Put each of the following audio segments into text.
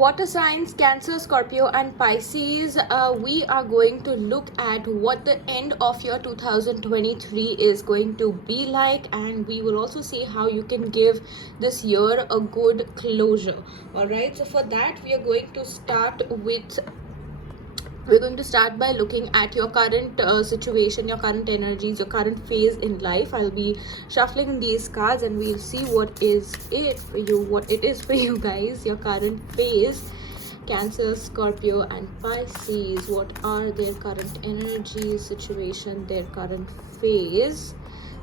Water signs Cancer, Scorpio, and Pisces. We are going to look at what the end of your 2023 is going to be like, and we will also see how you can give this year a good closure. All right, so for that, we are going to start with by looking at your current situation, your current energies, your current phase in life. I'll be shuffling these cards and we'll see what it is for you guys, your current phase. Cancer, Scorpio, and Pisces, what are their current energies, situation, their current phase?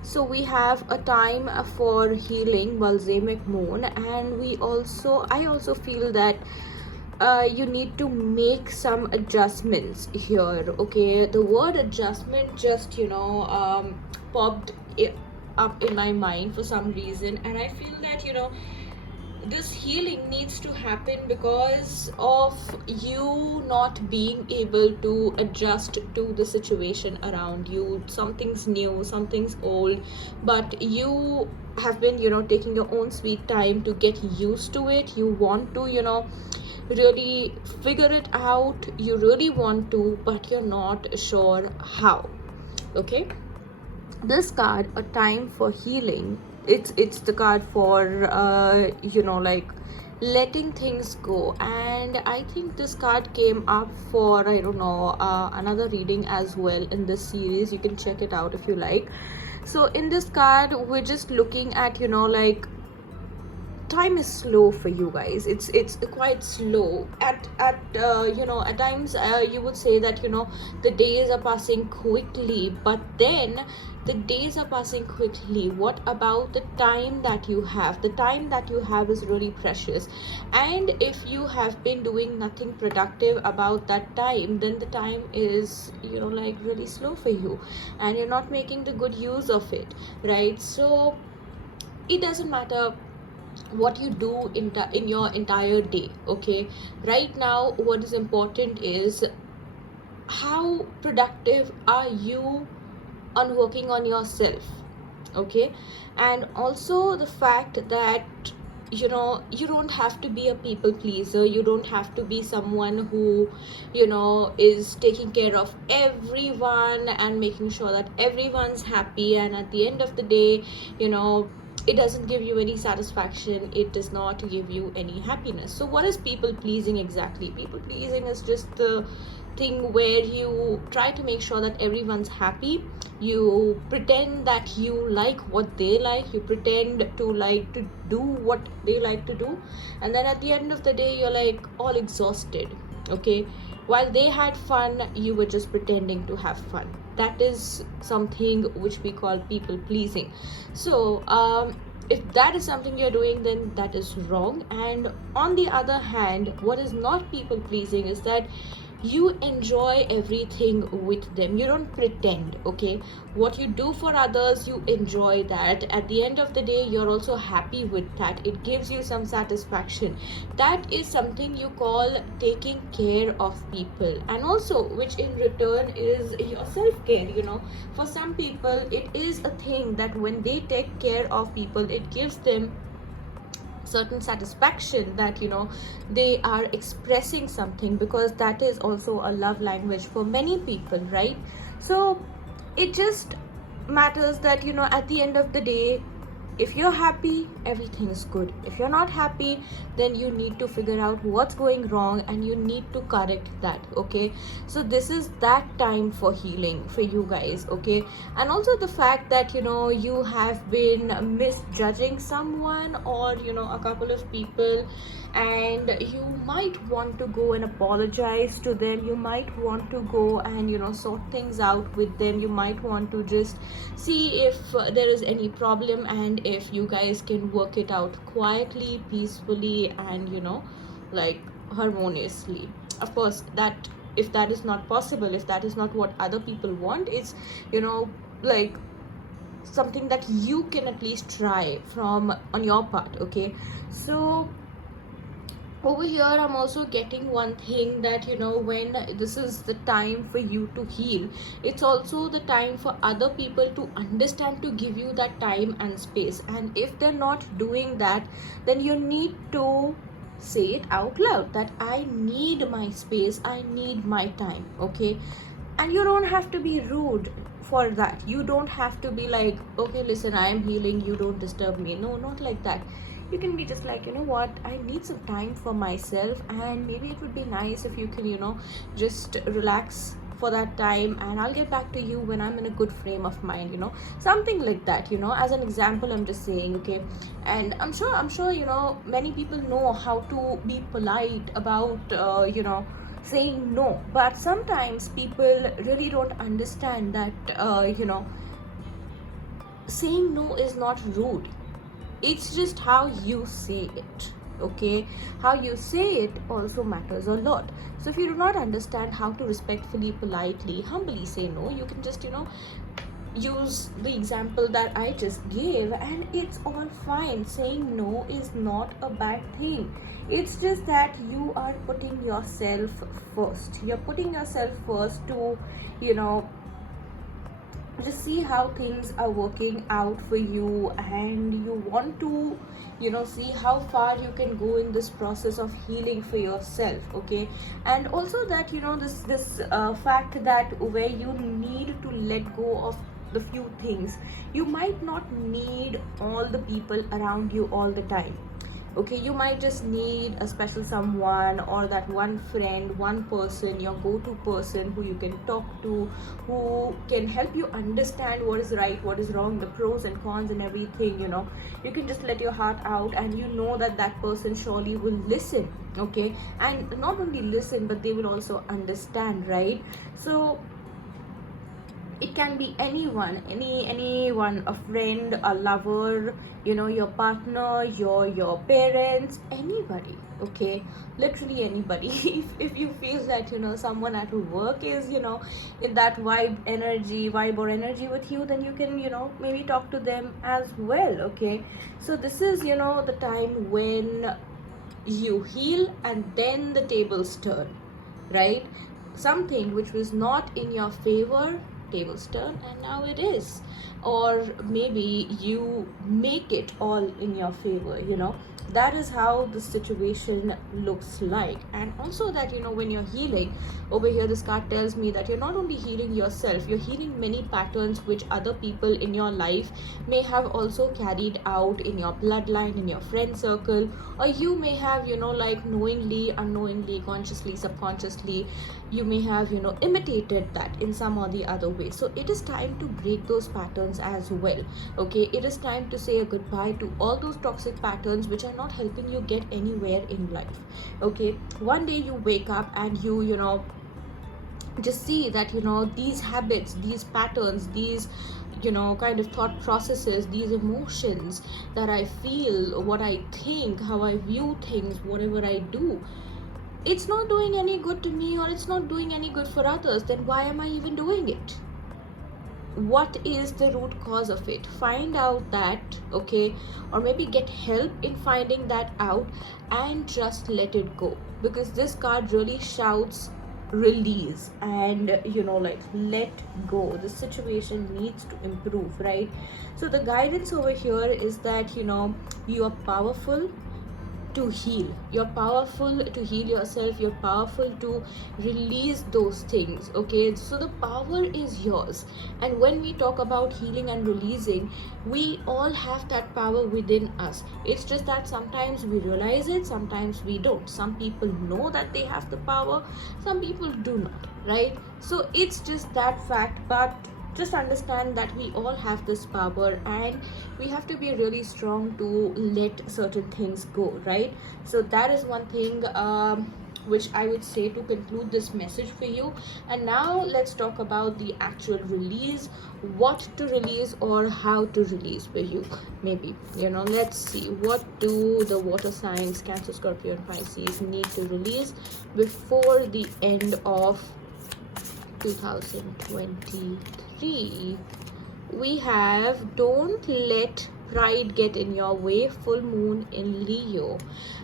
So we have a time for healing, balsamic moon, and I also feel that you need to make some adjustments here. Okay, the word adjustment just popped up in my mind for some reason, and I feel that this healing needs to happen because of you not being able to adjust to the situation around you. Something's new, something's old, but you have been taking your own sweet time to get used to it. You want to really figure it out, you really want to, but you're not sure how. Okay, this card, a time for healing, it's the card for like letting things go. And I think this card came up for another reading as well in this series. You can check it out if you like. So in this card, we're just looking at time is slow for you guys. It's quite slow at times. You would say that the days are passing quickly, but then the days are passing quickly. What about the time that you have? The time that you have is really precious, and if you have been doing nothing productive about that time, then the time is like really slow for you, and you're not making the good use of it, right? So it doesn't matter what you do in your entire day. Okay, right now what is important is how productive are you on working on yourself. Okay, and also the fact that you don't have to be a people pleaser. You don't have to be someone who is taking care of everyone and making sure that everyone's happy, and at the end of the day it doesn't give you any satisfaction. It does not give you any happiness. So what is people pleasing exactly? People pleasing is just the thing where you try to make sure that everyone's happy. You pretend that you like what they like. You pretend to like to do what they like to do, and then at the end of the day you're like all exhausted. Okay, while they had fun, you were just pretending to have fun. That is something which we call people pleasing. So if that is something you're doing, then that is wrong. And on the other hand, what is not people pleasing is that you enjoy everything with them. You don't pretend. Okay, what you do for others, you enjoy that. At the end of the day, you're also happy with that. It gives you some satisfaction. That is something you call taking care of people, and also which in return is your self-care. For some people it is a thing that when they take care of people, it gives them certain satisfaction that they are expressing something, because that is also a love language for many people, right? So it just matters that at the end of the day, if you're happy, everything is good. If you're not happy, then you need to figure out what's going wrong and you need to correct that. Okay, so this is that time for healing for you guys. Okay, and also the fact that you have been misjudging someone or a couple of people, and you might want to go and apologize to them. You might want to go and sort things out with them. You might want to just see if there is any problem, and if you guys can work it out quietly, peacefully, and like harmoniously. Of course, that if that is not possible, if that is not what other people want, it's like something that you can at least try from on your part. Okay, so over here I'm also getting one thing that when this is the time for you to heal, it's also the time for other people to understand, to give you that time and space. And if they're not doing that, then you need to say it out loud that I need my space, I need my time. Okay, and you don't have to be rude for that. You don't have to be like, okay, listen, I am healing, you don't disturb me. No, not like that. You can be just like, you know what, I need some time for myself, and maybe it would be nice if you can, just relax for that time, and I'll get back to you when I'm in a good frame of mind, something like that, as an example I'm just saying. Okay, and I'm sure many people know how to be polite about saying no, but sometimes people really don't understand that saying no is not rude. It's just how you say it. Okay, how you say it also matters a lot. So if you do not understand how to respectfully, politely, humbly say no, you can just use the example that I just gave, and it's all fine. Saying no is not a bad thing. It's just that you are putting yourself first. You're putting yourself first to you know just see how things are working out for you, and you want to see how far you can go in this process of healing for yourself. Okay, and also that this fact that where you need to let go of the few things. You might not need all the people around you all the time. Okay, you might just need a special someone, or that one friend, one person, your go-to person who you can talk to, who can help you understand what is right, what is wrong, the pros and cons and everything. You can just let your heart out, and that person surely will listen. Okay, and not only listen, but they will also understand, right? So it can be anyone, a friend, a lover, your partner, your parents, anybody. Okay, literally anybody. If you feel that someone at work is in that vibe or energy with you, then you can maybe talk to them as well. Okay, so this is the time when you heal, and then the tables turn, right? Something which was not in your favor, tables turn, and now it is. Or maybe you make it all in your favor. That is how the situation looks like. And also that when you're healing over here, this card tells me that you're not only healing yourself, you're healing many patterns which other people in your life may have also carried out in your bloodline, in your friend circle, or you may have like knowingly, unknowingly, consciously, subconsciously, you may have imitated that in some or the other way. So it is time to break those patterns as well. Okay, it is time to say a goodbye to all those toxic patterns which are not helping you get anywhere in life. Okay, one day you wake up and you just see that these habits, these patterns, these kind of thought processes, these emotions that I feel, what I think, how I view things, whatever I do, it's not doing any good to me, or it's not doing any good for others. Then why am I even doing it? What is the root cause of it? Find out that. Okay, or maybe get help in finding that out, and just let it go, because this card really shouts release, and like, let go. The situation needs to improve, right? So the guidance over here is that you are powerful to heal. You're powerful to heal yourself. You're powerful to release those things. Okay, so the power is yours. And when we talk about healing and releasing, we all have that power within us. It's just that sometimes we realize it, sometimes we don't. Some people know that they have the power, some people do not, right? So it's just that fact. But just understand that we all have this power, and we have to be really strong to let certain things go, right? So that is one thing which I would say to conclude this message for you. And now let's talk about the actual release, what to release or how to release for you. Maybe let's see, what do the water signs Cancer, Scorpio and Pisces need to release before the end of 2023. We have, don't let pride get in your way, full moon in Leo.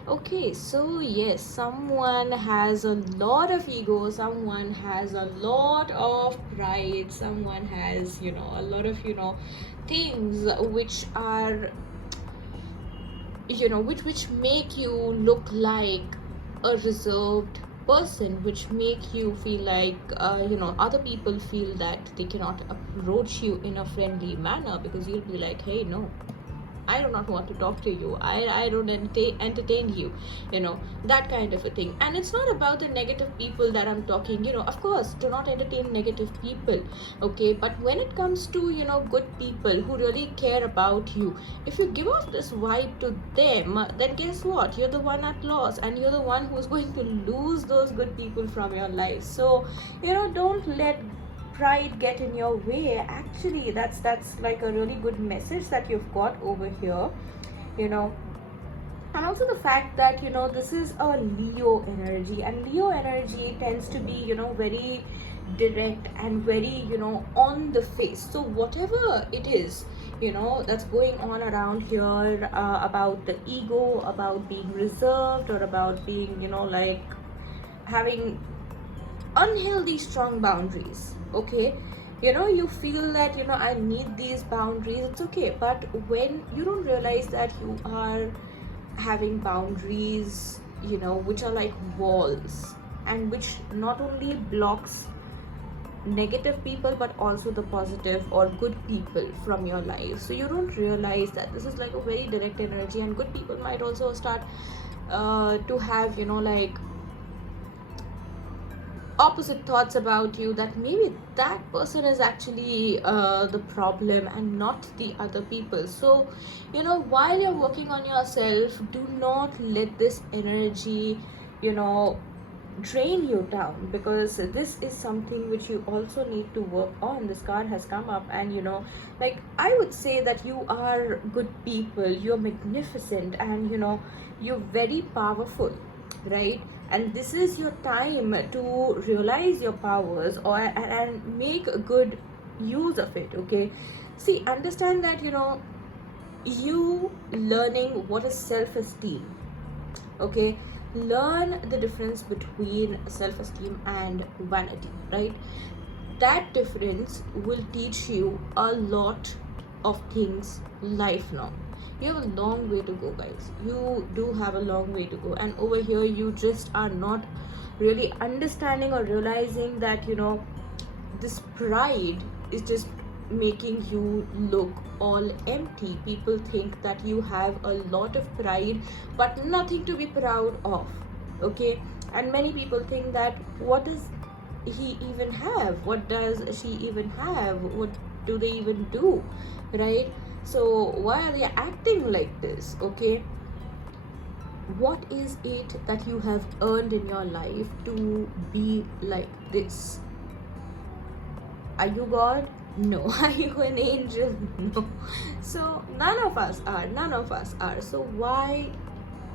Okay, so yes, someone has a lot of ego, someone has a lot of pride, someone has a lot of things which are which make you look like a reserved person, which make you feel like other people feel that they cannot approach you in a friendly manner, because you'll be like, hey, no, I do not want to talk to you. I don't entertain you, that kind of a thing. And it's not about the negative people that I'm talking, of course, do not entertain negative people, okay? But when it comes to, good people who really care about you, if you give off this vibe to them, then guess what? You're the one at loss, and you're the one who's going to lose those good people from your life. So, don't let pride get in your way. Actually, that's like a really good message that you've got over here, you know and also the fact that this is a Leo energy, and Leo energy tends to be very direct and very on the face. So whatever it is that's going on around here, about the ego, about being reserved, or about being like having unhealthy strong boundaries, okay? You feel that I need these boundaries, it's okay. But when you don't realize that you are having boundaries which are like walls, and which not only blocks negative people but also the positive or good people from your life, so you don't realize that this is like a very direct energy, and good people might also start to have like opposite thoughts about you, that maybe that person is actually the problem and not the other people. So while you're working on yourself, do not let this energy drain you down, because this is something which you also need to work on. This card has come up, and like, I would say that you are good people, you're magnificent, and you're very powerful, right? And this is your time to realize your powers, or and make a good use of it, okay? See, understand that you learning what is self-esteem, okay? Learn the difference between self-esteem and vanity, right? That difference will teach you a lot of things lifelong. You have a long way to go, guys. You do have a long way to go, and over here you just are not really understanding or realizing that this pride is just making you look all empty. People think that you have a lot of pride but nothing to be proud of, okay? And many people think that, what does he even have, what does she even have, what do they even do, right? So why are they acting like this, okay? What is it that you have earned in your life to be like this? Are you God? No. Are you an angel? No. So none of us are. So why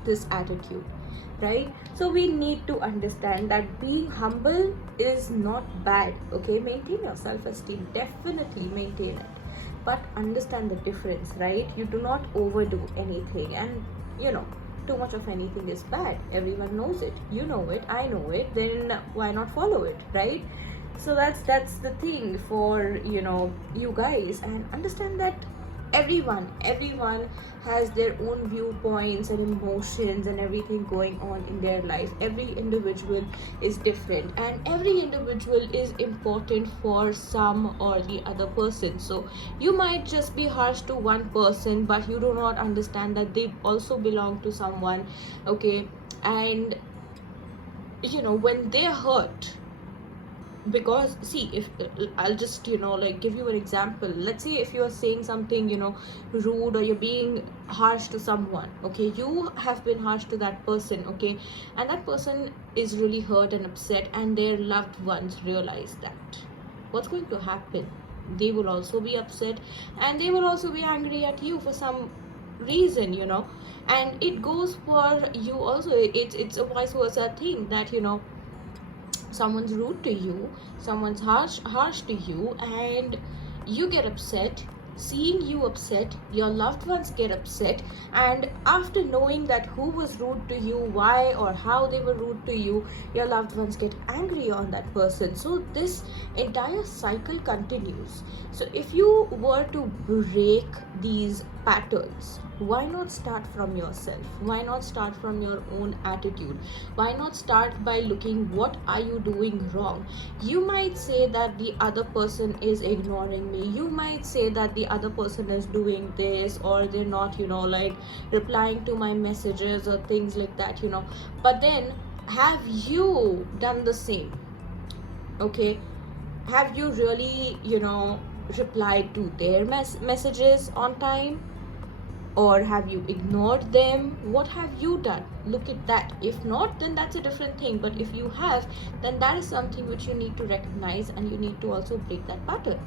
this attitude, right? So we need to understand that being humble is not bad, okay? Maintain your self-esteem, definitely maintain it, but understand the difference, right? You do not overdo anything, and too much of anything is bad. Everyone knows it, you know it, I know it, then why not follow it, right? So that's the thing for you guys. And understand that everyone has their own viewpoints and emotions and everything going on in their life. Every individual is different, and every individual is important for some or the other person. So you might just be harsh to one person, but you do not understand that they also belong to someone, okay? And when they're hurt, because see, if I'll just like give you an example. Let's say if you're saying something rude, or you're being harsh to someone, okay? You have been harsh to that person, okay? And that person is really hurt and upset, and their loved ones realize that. What's going to happen? They will also be upset, and they will also be angry at you for some reason, and it goes for you also. It's a vice versa thing, that someone's rude to you, someone's harsh to you, and you get upset. Seeing you upset, your loved ones get upset, and after knowing that who was rude to you, why or how they were rude to you, your loved ones get angry on that person. So this entire cycle continues. So if you were to break these patterns, Why not start from yourself? Why not start from your own attitude? Why not start by looking what are you doing wrong? You might say that the other person is ignoring me, you might say that the other person is doing this, or they're not, like, replying to my messages or things like that, but then have you done the same? Okay, have you really, replied to their messages on time, or have you ignored them? What have you done? Look at that. If not, then that's a different thing, but if you have, then that is something which you need to recognize, and you need to also break that pattern.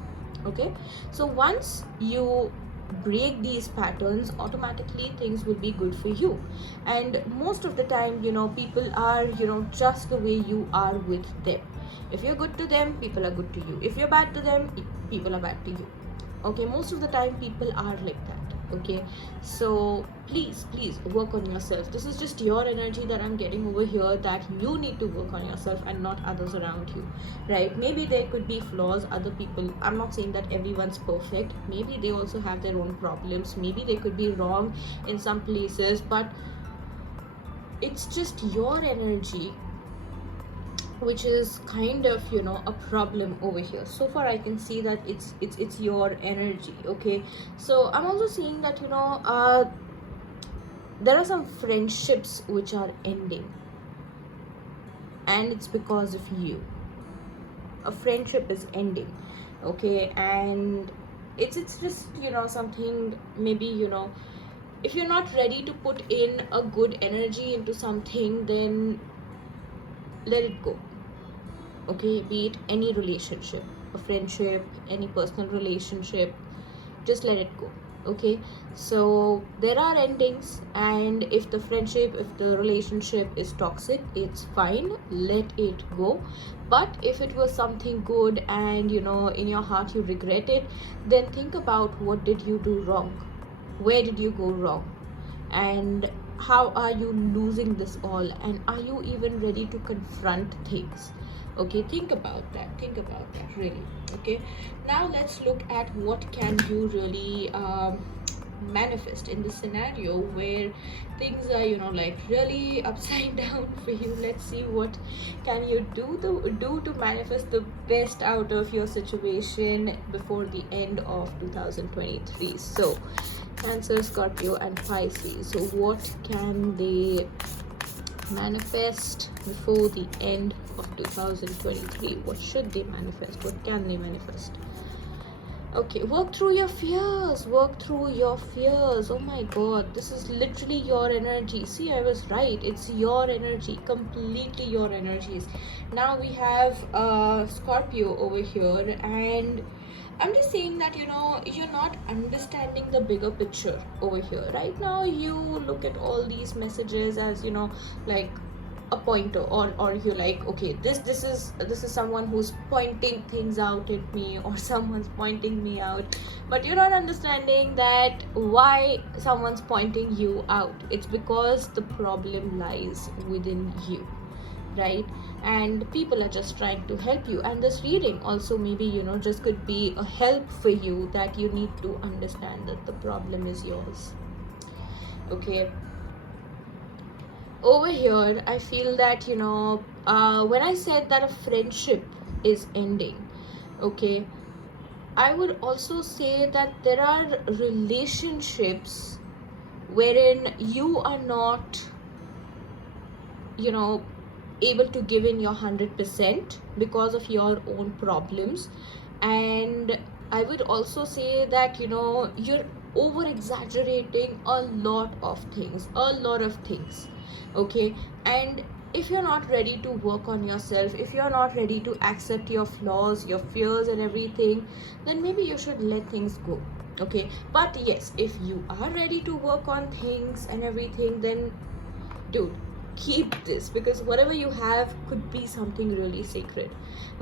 Okay, so once you break these patterns, automatically things will be good for you. And most of the time, people are, just the way you are with them. If you're good to them, people are good to you. If you're bad to them, people are bad to you. Okay, most of the time people are like that. Okay, so please work on yourself. This is just your energy that I'm getting over here, that you need to work on yourself and not others around you, right? Maybe there could be flaws, other people, I'm not saying that everyone's perfect, maybe they also have their own problems, maybe they could be wrong in some places, but it's just your energy which is kind of, a problem over here. So far I can see that it's your energy. Okay, so I'm also seeing that, there are some friendships which are ending, and it's because of you. A friendship is ending. Okay, and it's just, something, maybe, if you're not ready to put in a good energy into something, then let it go. Okay, be it any relationship, a friendship, any personal relationship, just let it go. Okay, so there are endings, and if the friendship, if the relationship is toxic, it's fine, let it go. But if it was something good, and in your heart you regret it, then think about, what did you do wrong? Where did you go wrong? And how are you losing this all? And are you even ready to confront things? Okay, think about that really. Okay, now let's look at what can you really manifest in this scenario where things are, like, really upside down for you. Let's see what can you do to manifest the best out of your situation before the end of 2023. So Cancer, Scorpio and Pisces, so what can they manifest before the end of 2023? What should they manifest? What can they manifest? Okay, work through your fears. Oh my god, this is literally your energy. See, I was right, it's your energy, completely your energies. Now we have Scorpio over here, and I'm just saying that, you're not understanding the bigger picture over here. Right now, you look at all these messages as, like a pointer, or you're like, okay, this is someone who's pointing things out at me, or someone's pointing me out. But you're not understanding that why someone's pointing you out. It's because the problem lies within you, right? And people are just trying to help you, and this reading also maybe, just could be a help for you, that you need to understand that the problem is yours. Okay, over here I feel that, when I said that a friendship is ending, okay, I would also say that there are relationships wherein you are not, able to give in your 100% because of your own problems. And I would also say that, you're over exaggerating a lot of things. Okay, and if you're not ready to work on yourself, if you're not ready to accept your flaws, your fears and everything, then maybe you should let things go. Okay, but yes, if you are ready to work on things and everything, then dude, keep this, because whatever you have could be something really sacred.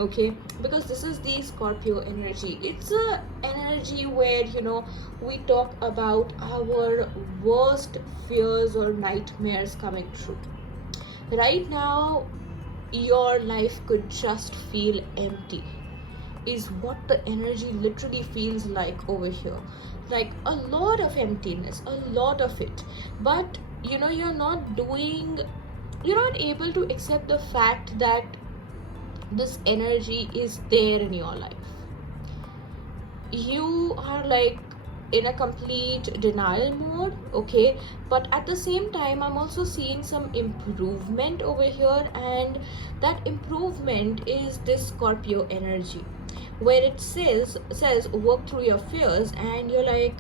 Okay, because this is the Scorpio energy. It's a energy where, we talk about our worst fears or nightmares coming true. Right now your life could just feel empty. is what the energy literally feels like over here. Like a lot of emptiness, a lot of it. But you're not able to accept the fact that this energy is there in your life. You are like in a complete denial mode, okay? But at the same time, I'm also seeing some improvement over here, and that improvement is this Scorpio energy, where it says work through your fears, and you're like,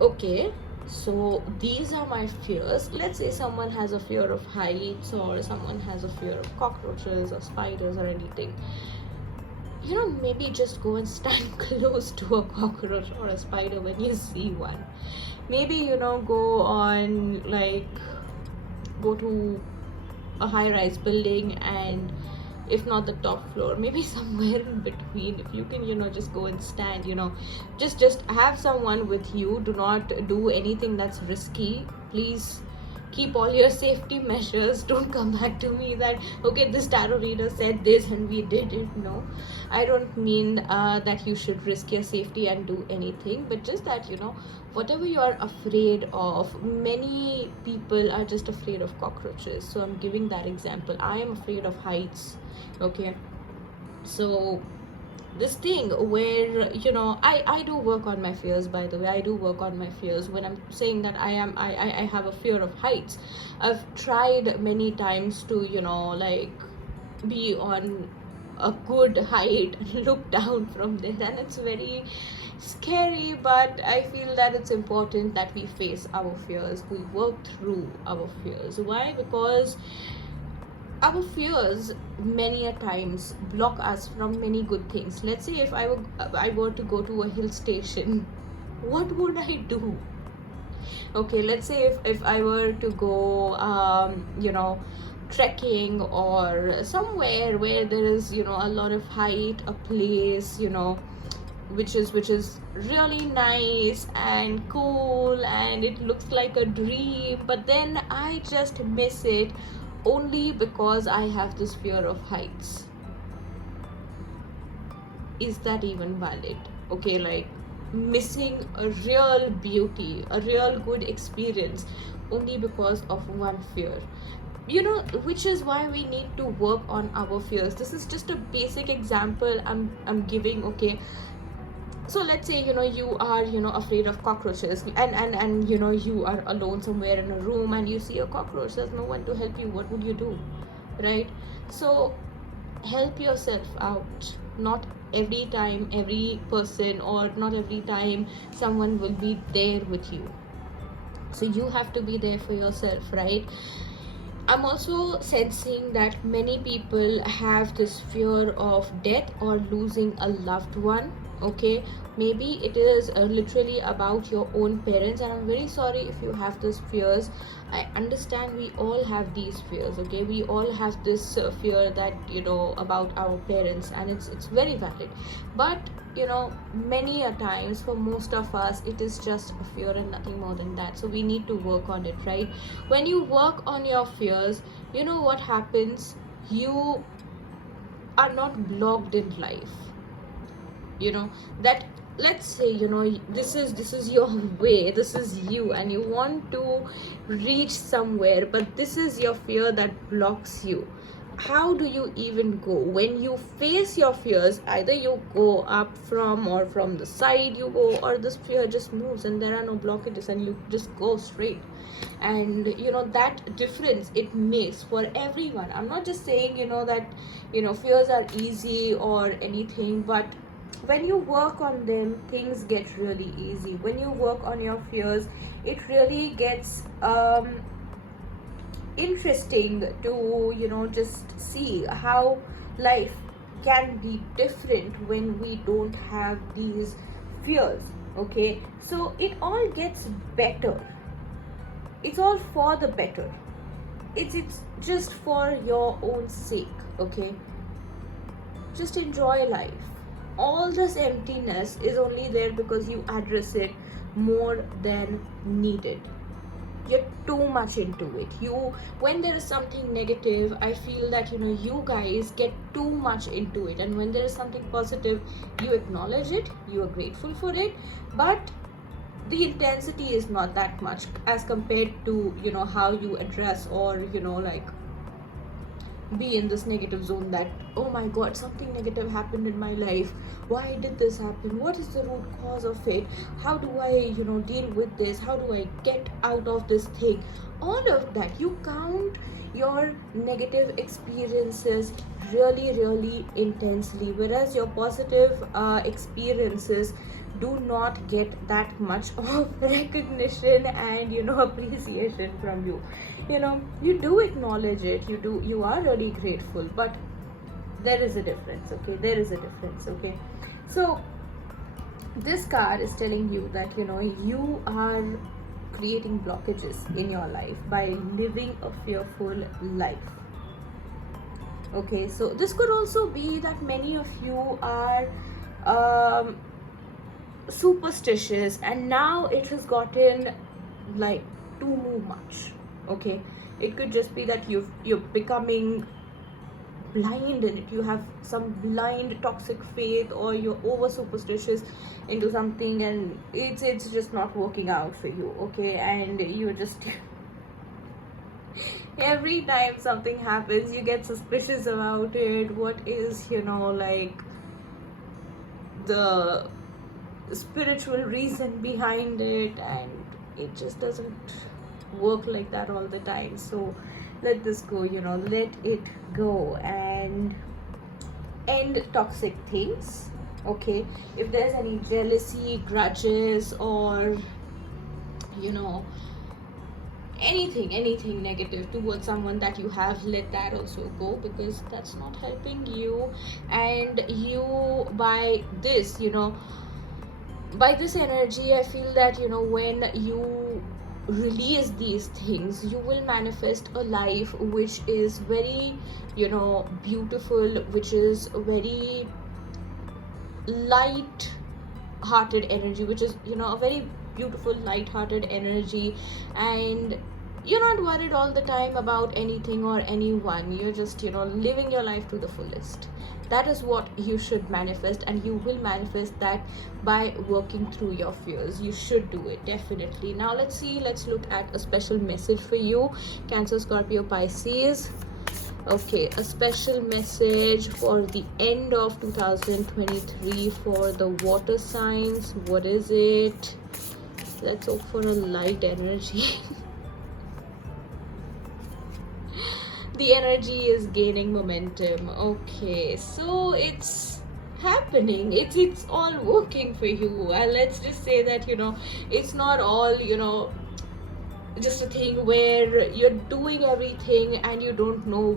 okay, so these are my fears. Let's say someone has a fear of heights, or someone has a fear of cockroaches or spiders or anything. Maybe just go and stand close to a cockroach or a spider when you see one. Maybe, go to a high-rise building, and if not the top floor, maybe somewhere in between, if you can, just go and stand, just have someone with you. Do not do anything that's risky, please. Keep all your safety measures. Don't come back to me that, okay, this tarot reader said this and we did it. No, I don't mean that you should risk your safety and do anything, but just that, whatever you are afraid of, many people are just afraid of cockroaches. So I'm giving that example. I am afraid of heights, okay? So this thing where I do work on my fears, by the way. I do work on my fears. When I'm saying that I have a fear of heights, I've tried many times to be on a good height and look down from there, and it's very scary. But I feel that it's important that we face our fears, we work through our fears. Why? Because our fears many a times block us from many good things. Let's say if I were to go to a hill station, what would I do? Okay, let's say if I were to go trekking, or somewhere where there is a lot of height, a place which is really nice and cool, and it looks like a dream, but then I just miss it only because I have this fear of heights. Is that even valid? Okay, like missing a real beauty, a real good experience, only because of one fear. Which is why we need to work on our fears. This is just a basic example I'm giving, okay? So let's say you are afraid of cockroaches, and you are alone somewhere in a room, and you see a cockroach. There's no one to help you. What would you do, right? So help yourself out. Not every time every person, or not every time someone will be there with you. So you have to be there for yourself, right? I'm also sensing that many people have this fear of death or losing a loved one, okay? Maybe it is literally about your own parents, and I'm very sorry if you have these fears. I understand, we all have these fears, okay? We all have this fear that about our parents, and it's very valid. But many a times, for most of us, it is just a fear and nothing more than that. So we need to work on it, right? When you work on your fears, what happens? You are not blocked in life. That, let's say this is your way, this is you, and you want to reach somewhere, but this is your fear that blocks you. How do you even go? When you face your fears, either you go up from, or from the side you go, or this fear just moves and there are no blockages and you just go straight. And that difference it makes for everyone. I'm not just saying that fears are easy or anything, but when you work on them, things get really easy. When you work on your fears, it really gets interesting to just see how life can be different when we don't have these fears, okay? So it all gets better. It's all for the better. It's just for your own sake, okay? Just enjoy life. All this emptiness is only there because you address it more than needed. You're too much into it. You, when there is something negative, I feel that, you guys get too much into it, and when there is something positive, you acknowledge it, you are grateful for it, but the intensity is not that much as compared to, how you address, or, like, be in this negative zone, that, oh my god, something negative happened in my life, why did this happen, what is the root cause of it, how do I, deal with this, how do I get out of this thing. All of that, you count your negative experiences really, really intensely, whereas your positive experiences do not get that much of recognition and, appreciation from you. You do acknowledge it, you are really grateful, but there is a difference. Okay, there is a difference. Okay, so this card is telling you that, you are creating blockages in your life by living a fearful life. Okay, so this could also be that many of you are superstitious, and now it has gotten like too much. Okay, it could just be that you're becoming blind in it, you have some blind toxic faith, or you're over superstitious into something, and it's just not working out for you. Okay, and you're just every time something happens, you get suspicious about it. What is, like, the spiritual reason behind it? And it just doesn't work like that all the time. So let this go, let it go, and end toxic things. Okay, if there's any jealousy, grudges, or anything negative towards someone that you have, let that also go, because that's not helping you. And you, by this, by this energy, I feel that, when you release these things, you will manifest a life which is very, beautiful, which is very light hearted energy, which is, a very beautiful light hearted energy, and you're not worried all the time about anything or anyone. You're just, living your life to the fullest. That is what you should manifest, and you will manifest that by working through your fears. You should do it, definitely. Now let's look at a special message for you, Cancer, Scorpio, Pisces. Okay, a special message for the end of 2023 for the water signs. What is it? Let's hope for a light energy. The energy is gaining momentum. Okay, so it's happening, it's all working for you. And let's just say that, it's not all, just a thing where you're doing everything and you don't know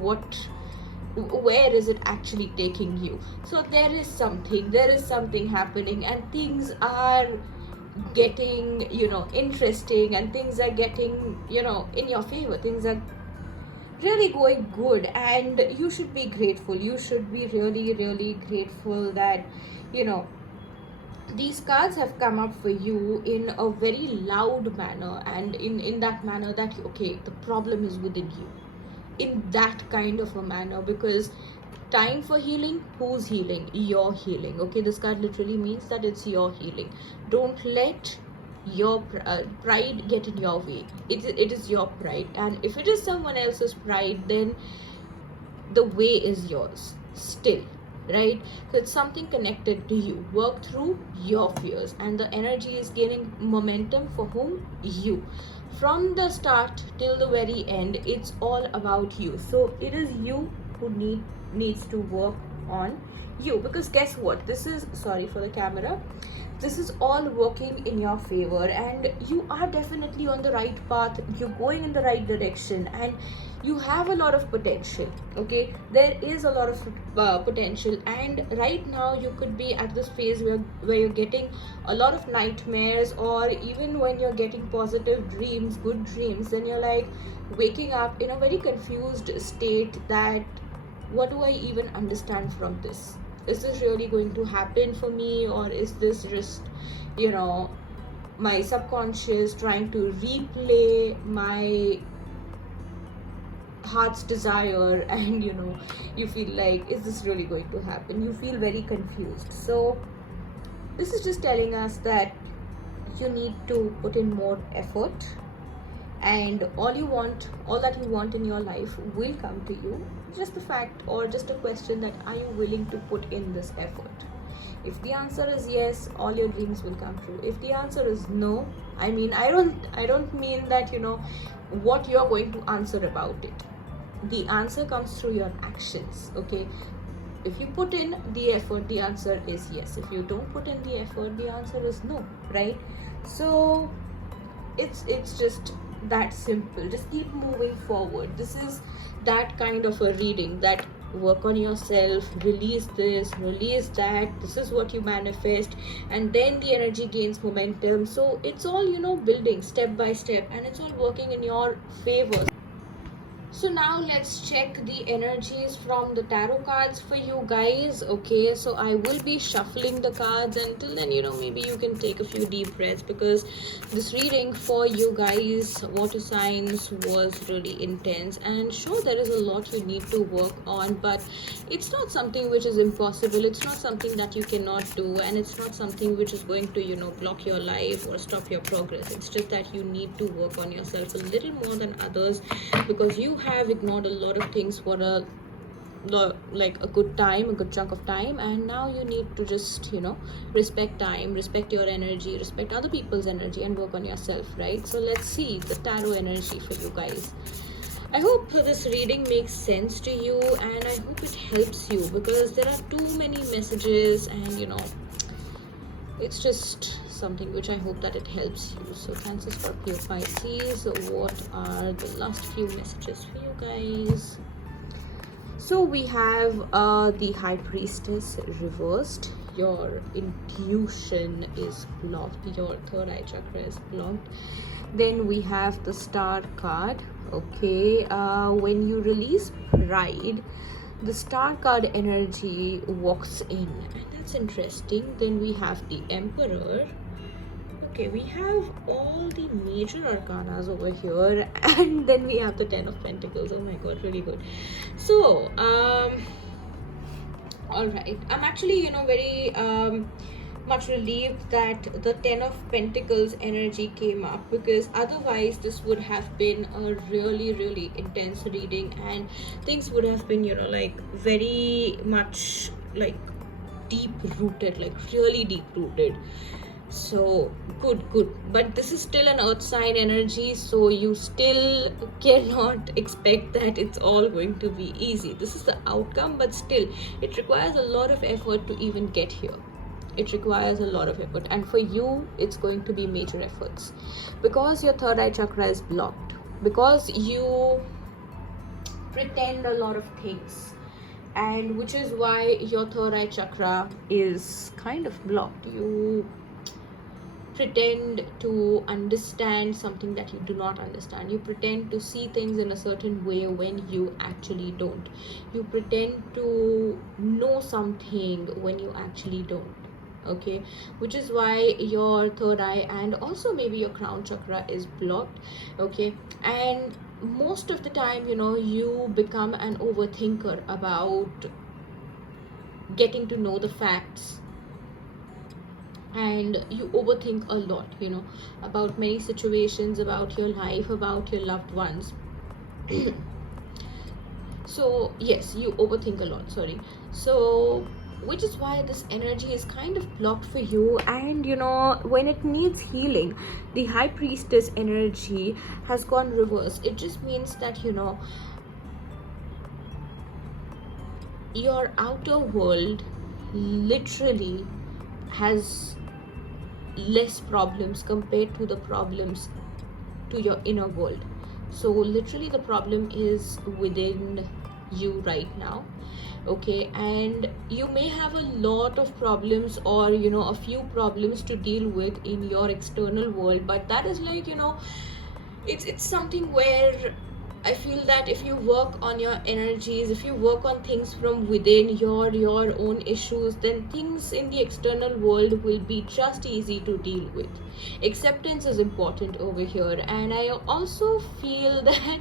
where is it actually taking you. So there is something happening, and things are getting, interesting, and things are getting, in your favor. Things are really going good, and you should be grateful. You should be really, really grateful that, these cards have come up for you in a very loud manner, and in that manner that, okay, the problem is within you, in that kind of a manner. Because time for healing, who's healing? Your healing. Okay, this card literally means that it's your healing. Don't let your pride get in your way. It is your pride, and if it is someone else's pride, then the way is yours still, right? So it's something connected to you. Work through your fears, and the energy is gaining momentum. For whom? You. From the start till the very end, it's all about you. So it is you who needs to work on you, because guess what, this is, sorry for the camera, this is all working in your favor, and you are definitely on the right path. You're going in the right direction, and you have a lot of potential. Okay, there is a lot of potential, and right now you could be at this phase where you're getting a lot of nightmares, or even when you're getting positive dreams, good dreams, then you're like waking up in a very confused state, that what do I even understand from this? Is this really going to happen for me, or is this just, my subconscious trying to replay my heart's desire, and you feel like, is this really going to happen? You feel very confused. So this is just telling us that you need to put in more effort, and all that you want in your life will come to you. Just the fact, or just a question, that are you willing to put in this effort? If the answer is yes, all your dreams will come true. If the answer is no, I don't mean that what you're going to answer about it. The answer comes through your actions. Okay, if you put in the effort, the answer is yes. If you don't put in the effort, the answer is no, right? So it's just that simple. Just keep moving forward. This is that kind of a reading, that work on yourself, release this, release that, this is what you manifest, and then the energy gains momentum. So it's all building step by step, and it's all working in your favor. So now let's check the energies from the tarot cards for you guys. Okay, so I will be shuffling the cards. Until then, maybe you can take a few deep breaths, because this reading for you guys, water signs, was really intense. And sure, there is a lot you need to work on, but it's not something which is impossible. It's not something that you cannot do, and it's not something which is going to block your life or stop your progress. It's just that you need to work on yourself a little more than others, because you have ignored a lot of things for a good time, a good chunk of time, and now you need to just respect time, respect your energy, respect other people's energy, and work on yourself, right? So let's see the tarot energy for you guys. I hope this reading makes sense to you, and I hope it helps you, because there are too many messages, and it's just something which I hope that it helps you. So Cancer, Scorpio, Pisces, what are the last few messages for you guys? So we have the High Priestess reversed. Your intuition is blocked, your third eye chakra is blocked. Then we have the Star card. Okay, when you release pride, the Star card energy walks in, and that's interesting. Then we have the Emperor. Okay, we have all the major arcanas over here, and then we have the Ten of Pentacles. Oh my god, really good. So all right, I'm actually very much relieved that the Ten of Pentacles energy came up, because otherwise this would have been a really, really intense reading, and things would have been very much deep rooted, really deep rooted. So good, but this is still an earth sign energy, so you still cannot expect that it's all going to be easy. This is the outcome, but still it requires a lot of effort to even get here. It requires a lot of effort, and for you it's going to be major efforts, because your third eye chakra is blocked, because you pretend a lot of things, and which is why your third eye chakra is kind of blocked. You pretend to understand something that you do not understand. You pretend to see things in a certain way when you actually don't. You pretend to know something when you actually don't. Okay, which is why your third eye and also maybe your crown chakra is blocked. Okay, and most of the time you become an overthinker about getting to know the facts, and you overthink a lot about many situations, about your life, about your loved ones. So yes, you overthink a lot, sorry. So which is why this energy is kind of blocked for you, and when it needs healing, the High Priestess energy has gone reverse. It just means that your outer world literally has less problems compared to the problems to your inner world. So literally the problem is within you right now. Okay, and you may have a lot of problems, or a few problems to deal with in your external world, but that is it's something where I feel that if you work on your energies, if you work on things from within your own issues, then things in the external world will be just easy to deal with. Acceptance is important over here, and I also feel that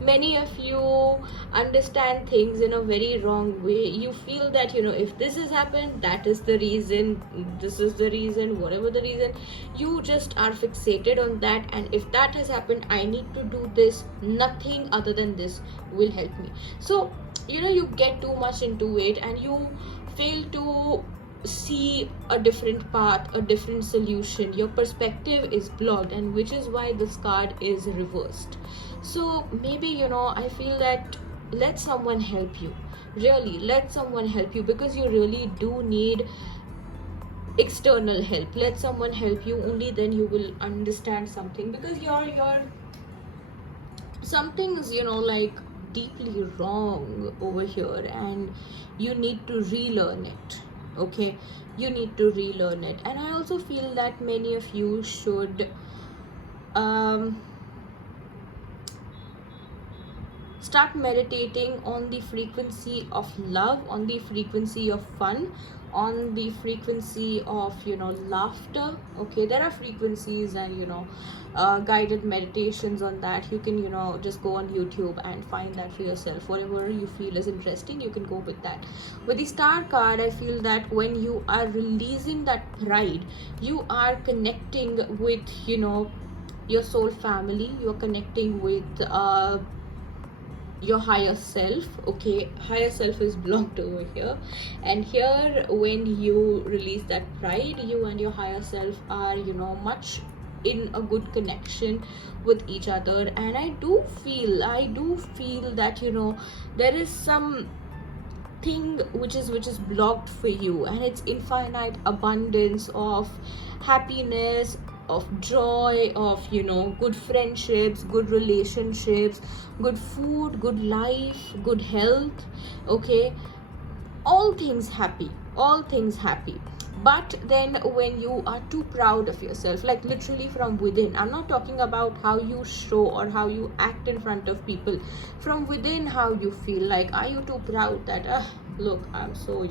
many of you understand things in a very wrong way. You feel that, if this has happened, that is the reason, this is the reason, whatever the reason, you just are fixated on that. And if that has happened, I need to do this, nothing other than this will help me. So you get too much into it, and you fail to see a different path, a different solution. Your perspective is blocked, and which is why this card is reversed. So maybe, I feel that let someone help you. Really, let someone help you, because you really do need external help. Let someone help you, only then you will understand something, because your something's like deeply wrong over here, and you need to relearn it. Okay, you need to relearn it. And I also feel that many of you should um start meditating on the frequency of love, on the frequency of fun, on the frequency of laughter. Okay, there are frequencies and guided meditations on that. You can just go on YouTube and find that for yourself. Whatever you feel is interesting, you can go with that. With the star card, I feel that when you are releasing that pride, you are connecting with your soul family. You're connecting with your higher self. Okay, higher self is blocked over here, and here when you release that pride, you and your higher self are much in a good connection with each other. And I do feel that there is some thing which is blocked for you, and it's infinite abundance of happiness, of joy, of good friendships, good relationships, good food, good life, good health. Okay, all things happy, all things happy. But then when you are too proud of yourself, like literally from within, I'm not talking about how you show or how you act in front of people, from within, how you feel, like are you too proud that look, I'm so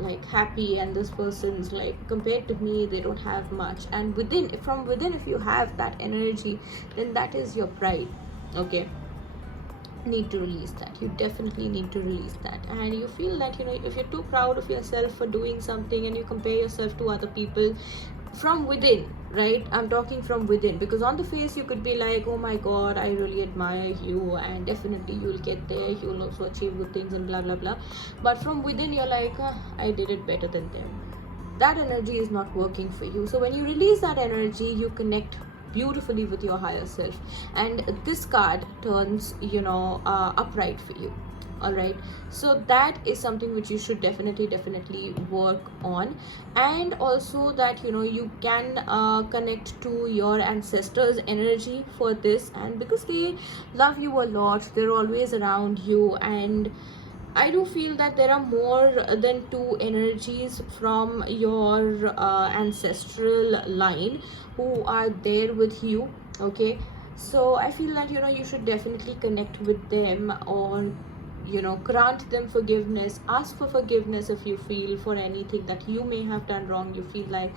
like happy, and this person's like, compared to me, they don't have much. And from within, if you have that energy, then that is your pride. Okay, need to release that. You definitely need to release that. And you feel that if you're too proud of yourself for doing something, and you compare yourself to other people from within, right? I'm talking from within, because on the face you could be like, oh my god, I really admire you, and definitely you'll get there, you'll also achieve good things and blah blah blah. But from within you're like, I did it better than them. That energy is not working for you. So when you release that energy, you connect beautifully with your higher self, and this card turns upright for you. All right, so that is something which you should definitely work on. And also that you can connect to your ancestors energy for this, and because they love you a lot, they're always around you. And I do feel that there are more than two energies from your ancestral line who are there with you. Okay, so I feel that you should definitely connect with them, or grant them forgiveness, ask for forgiveness if you feel for anything that you may have done wrong, you feel like.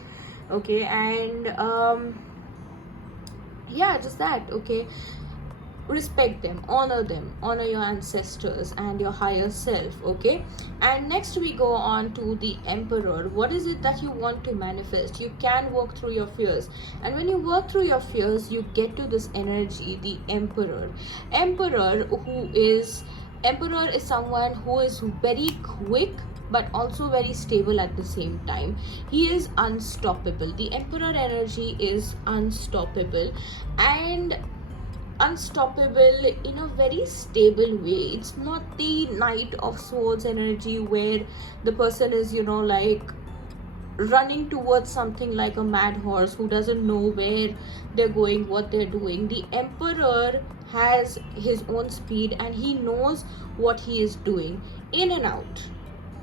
Okay, and yeah, just that. Okay, respect them, honor your ancestors and your higher self. Okay, and next we go on to the Emperor. What is it that you want to manifest? You can work through your fears, and when you work through your fears, you get to this energy, the Emperor. Emperor is someone who is very quick, but also very stable at the same time. He is unstoppable. The Emperor energy is unstoppable, and unstoppable in a very stable way. It's not the Knight of Swords energy where the person is like running towards something like a mad horse who doesn't know where they're going, what they're doing. The Emperor has his own speed, and he knows what he is doing, in and out.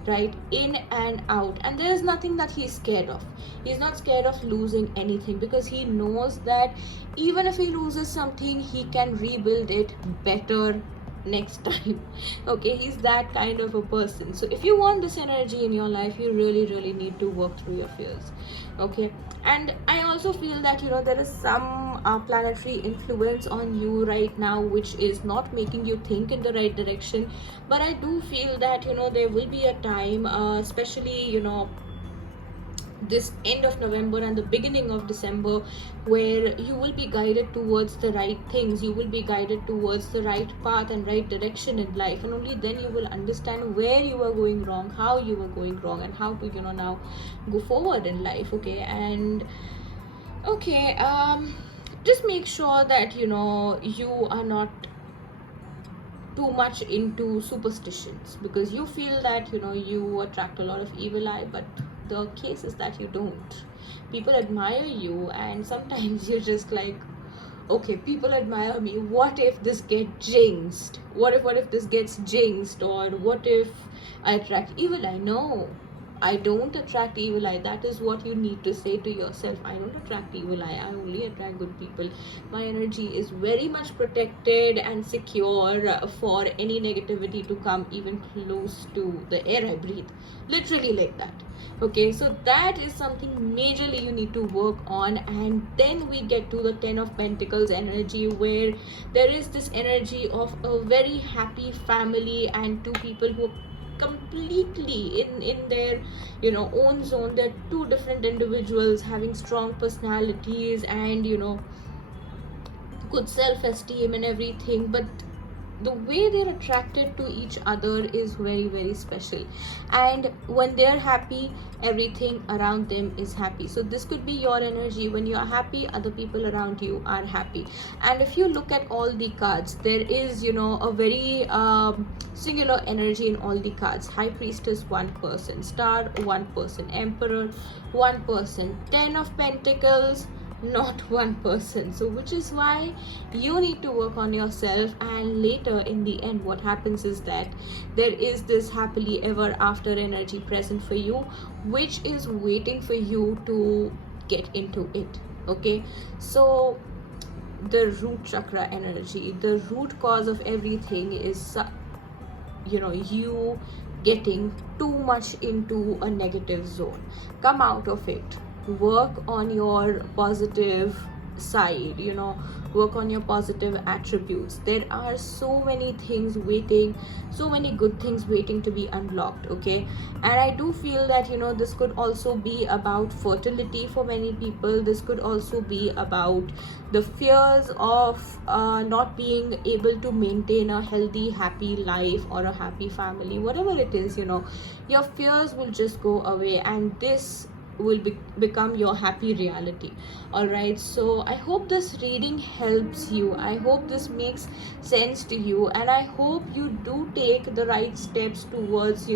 right, in and out. And there is nothing that he's scared of. He's not scared of losing anything, because he knows that even if he loses something, he can rebuild it better next time. Okay, he's that kind of a person. So if you want this energy in your life, you really need to work through your fears. Okay. And I also feel that, there is some planetary influence on you right now, which is not making you think in the right direction. But I do feel that, there will be a time, especially, this end of November and the beginning of December, where you will be guided towards the right things, you will be guided towards the right path and right direction in life, and only then you will understand where you are going wrong, how you are going wrong, and how to, now go forward in life. Okay. And okay, just make sure that, you are not too much into superstitions, because you feel that, you attract a lot of evil eye, but the case is that you don't. People admire you, and sometimes you're just like, okay, people admire me, what if this gets jinxed, what if this gets jinxed, or what if I attract evil eye? No, I don't attract evil eye. That is what you need to say to yourself. I don't attract evil eye. I only attract good people. My energy is very much protected and secure for any negativity to come even close to the air I breathe. Literally like that. Okay, so that is something majorly you need to work on. And then we get to the 10 of Pentacles energy, where there is this energy of a very happy family and two people who completely in their own zone. They're two different individuals having strong personalities and good self-esteem and everything, but the way they're attracted to each other is very special. And when they're happy, everything around them is happy. So this could be your energy. When you are happy, other people around you are happy. And if you look at all the cards, there is a very singular energy in all the cards. High Priestess, one person. Star, one person. Emperor, one person. 10 of Pentacles, not one person. So which is why you need to work on yourself, and later in the end what happens is that there is this happily ever after energy present for you, which is waiting for you to get into it. Okay, so the root chakra energy, the root cause of everything is you getting too much into a negative zone. Come out of it, work on your positive side, work on your positive attributes. There are so many things waiting, so many good things waiting to be unlocked. Okay. And I do feel that this could also be about fertility for many people. This could also be about the fears of not being able to maintain a healthy, happy life or a happy family. Whatever it is, your fears will just go away, and this will become your happy reality. All right, so I hope this reading helps you. I hope this makes sense to you, and I hope you do take the right steps towards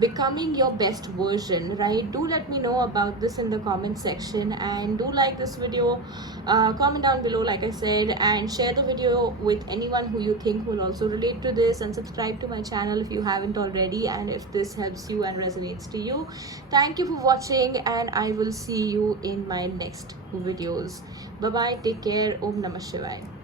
becoming your best version, right? Do let me know about this in the comment section, and do like this video, comment down below like I said, and share the video with anyone who you think will also relate to this, and subscribe to my channel if you haven't already. And if this helps you and resonates to you, thank you for watching, and I will see you in my next videos. Bye bye, take care. Om Namah Shivaya.